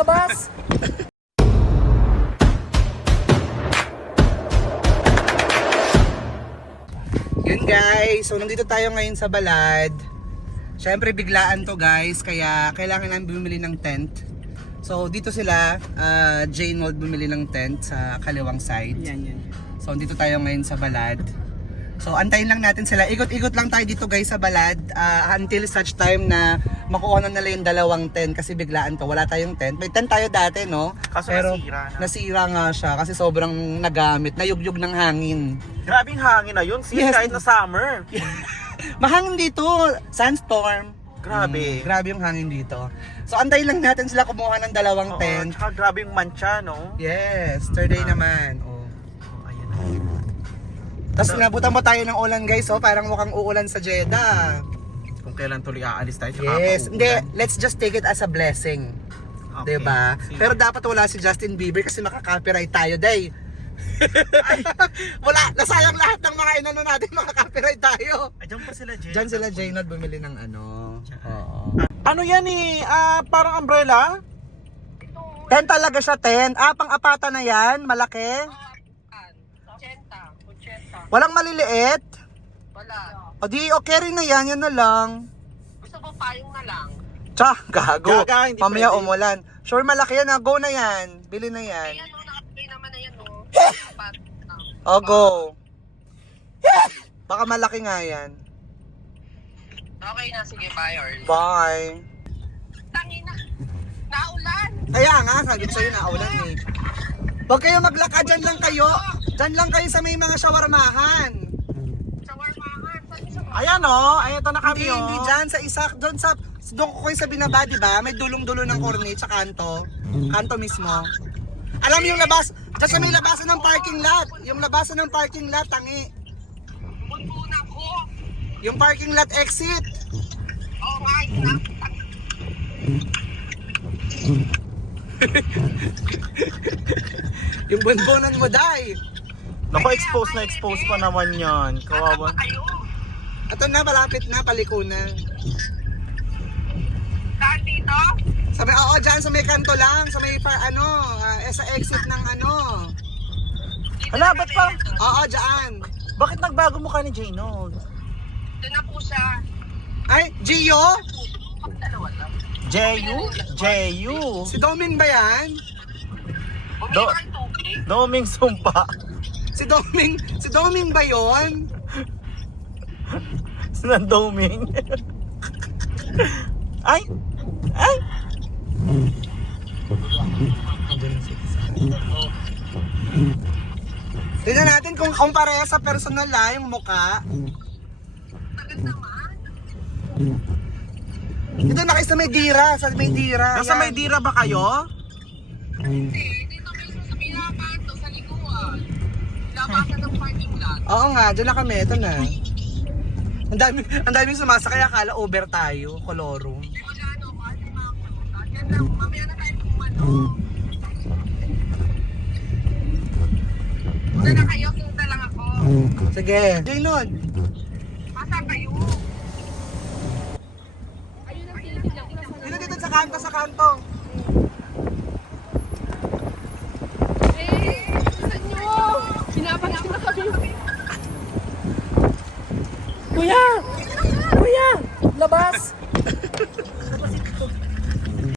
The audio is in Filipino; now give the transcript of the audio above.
Labas! Yun guys, so nandito tayo ngayon sa Balad. Siyempre biglaan to guys, kaya kailangan namin bumili ng tent. So dito sila, Jane Wald bumili ng tent sa kaliwang side. Yan. So dito tayo ngayon sa Balad. So antayin lang natin sila. Ikot-ikot lang tayo dito guys sa Balad until such time na makuha na nila yung dalawang tent kasi biglaan to. Wala tayong tent. May tent tayo dati, no? Kaso Pero nasira na. nasira nga siya kasi sobrang nagamit, nayugyug ng hangin. Grabing hangin na yun. Yes. Kahit na summer. Mahangin dito, sandstorm. Grabe. Grabe yung hangin dito. So antayin lang natin sila kumuha ng dalawang Oo, tent. tsaka grabe yung mancha, no? Yes, Thursday naman. Oh. Ayan na. Tapos inabutan mo tayo ng ulan guys, oh, parang mukhang uulan sa Jeddah. Kung kailan tuloy aalis tayo. Tsaka Yes, pauulan. hindi, let's just take it as a blessing. Okay. Diba? Sige. Pero dapat wala si Justin Bieber kasi makaka-copyright tayo, day. Wala, nasayang lahat ng mga inano natin, makaka-copyright tayo. Ay, dyan pa sila, Jay. Diyan sila Jaynod bumili ng ano. Oo. Ano yan eh? Parang umbrella? Tent talaga siya, tent. Pang-apata na yan, malaki. 80. Walang maliliit. Wala. O di, okay rin na yan, yan na lang. Gusto mo payong na lang. Tsa, gago. Gaga, hindi Mamaya pwede. umulan. Sure, malaki yan, go na yan. Bili na yan. Ayan o, nakapagay naman na yan o. Apat. O, go. Baka malaki nga yan. Okay na, sige, bye Earl. Bye. Tangina. Naulan. Kaya nga, sabi ko sa'yo, naulan eh. Huwag kayo maglakad, dyan lang kayo. Dyan lang kayo sa may mga shawarmahan. Sa warmahan. Sabi sa Ayan o. Ayan, ito na kami Hindi, hindi dyan, sa isa, doon ko kayo sa binaba, di ba? May dulong-dulo ng cornet sa kanto. Kanto mismo. Alam mo yung labas, dyan sa may labasan ng parking lot. Yung labasan ng parking lot, tangi. bunbunan ko. Yung parking lot exit. Oo nga, yun na. Yung bunbunan mo, day. Naku, expose pa naman yan. Kawawa. Kayo. Ito na, malapit na, paliko na. Saan dito? Sa may, oo, dyan sa may kanto lang, sa may, sa exit ng ano. Hala, ba't pa? Oo, dyan. Bakit nagbago mukha ni Jaynold? Doon na po siya. Ay, Gio? Dalawa lang. Jeyu? Si Doming ba yan? Bumili Do- ka ng tubig. Doming sumpa. Si Doming ba yon? Sinang Doming? Ay! Tignan natin kung kumpara sa personal yung mukha. Tagal naman. Dito na kayo sa may dira, sa may dira. Nasa yan. may dira ba kayo? Hindi, dito mismo sa pinakanto, sa likuan. Labasan ng parking lot. Oo nga, dyan na kami, ito na. Ang daming sumasakay, akala Uber tayo, Koloro. Di wala ano, kahit yung mga kulutan. Yan lang, mamaya na tayo kumano. Una na kayo, kinta lang ako. Sige. Jaynod. Masa kayo? Dito sa kanto. Kuya! Kuya! Labas!